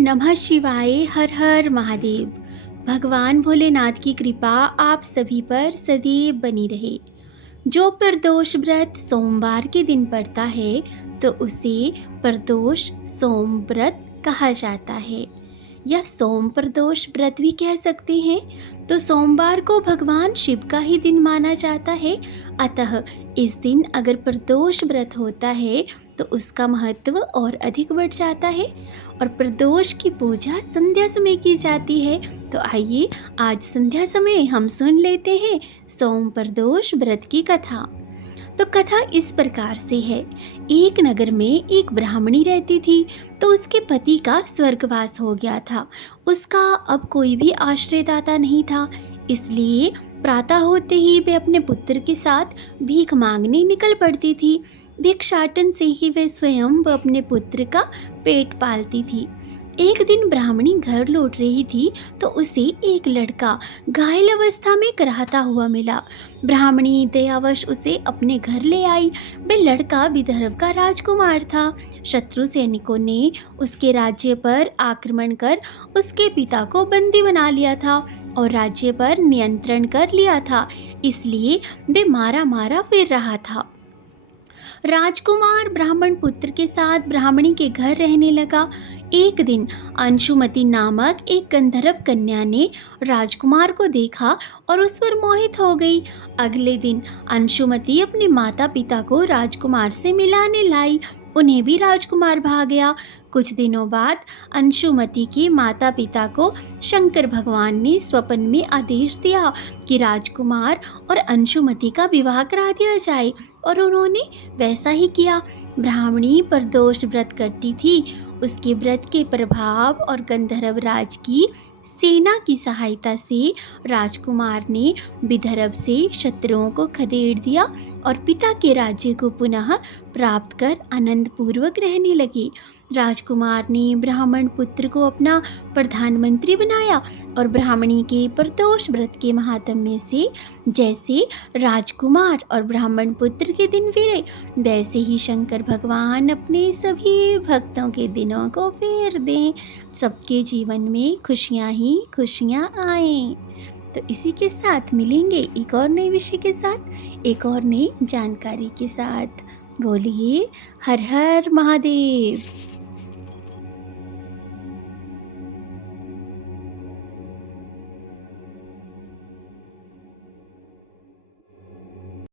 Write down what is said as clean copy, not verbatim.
नमः शिवाय। हर हर महादेव। भगवान भोलेनाथ की कृपा आप सभी पर सदैव बनी रहे। जो प्रदोष व्रत सोमवार के दिन पड़ता है तो उसे प्रदोष सोम व्रत कहा जाता है या सोम प्रदोष व्रत भी कह सकते हैं। तो सोमवार को भगवान शिव का ही दिन माना जाता है, अतः इस दिन अगर प्रदोष व्रत होता है तो उसका महत्व और अधिक बढ़ जाता है और प्रदोष की पूजा संध्या समय की जाती है। तो आइए आज संध्या समय हम सुन लेते हैं सोम प्रदोष व्रत की कथा। तो कथा इस प्रकार से है। एक नगर में एक ब्राह्मणी रहती थी। तो उसके पति का स्वर्गवास हो गया था। उसका अब कोई भी आश्रयदाता नहीं था, इसलिए प्रातः होते ही वे अपने पुत्र के साथ भीख मांगने निकल पड़ती थी। भिक्षाटन से ही वे स्वयं व अपने पुत्र का पेट पालती थी। एक दिन ब्राह्मणी घर लौट रही थी तो उसे एक लड़का घायल अवस्था में कराहता हुआ मिला। ब्राह्मणी दयावश उसे अपने घर ले आई। वह लड़का विदर्भ का राजकुमार था। शत्रु सैनिकों ने उसके राज्य पर आक्रमण कर उसके पिता को बंदी बना लिया था और राज्य पर नियंत्रण कर लिया था, इसलिए वे मारा मारा फिर रहा था। राजकुमार ब्राह्मण पुत्र के साथ ब्राह्मणी के घर रहने लगा। एक दिन अंशुमति नामक एक गंधर्व कन्या ने राजकुमार को देखा और उस पर मोहित हो गई। अगले दिन अंशुमति अपने माता पिता को राजकुमार से मिलाने लाई। उन्हें भी राजकुमार भा गया। कुछ दिनों बाद अंशुमति के माता पिता को शंकर भगवान ने स्वप्न में आदेश दिया कि राजकुमार और अंशुमति का विवाह करा दिया जाए और उन्होंने वैसा ही किया। ब्राह्मणी प्रदोष व्रत करती थी। उसके व्रत के प्रभाव और गंधर्व राज की सेना की सहायता से राजकुमार ने विदर्भ से शत्रुओं को खदेड़ दिया और पिता के राज्य को पुनः प्राप्त कर आनंद पूर्वक रहने लगे। राजकुमार ने ब्राह्मण पुत्र को अपना प्रधानमंत्री बनाया और ब्राह्मणी के प्रदोष व्रत के महात्म्य से जैसे राजकुमार और ब्राह्मण पुत्र के दिन फिरे, वैसे ही शंकर भगवान अपने सभी भक्तों के दिनों को फेर दें। सबके जीवन में खुशियाँ ही खुशियाँ आएं। तो इसी के साथ मिलेंगे एक और नए विषय के साथ, एक और नई जानकारी के साथ। बोलिए हर हर महादेव।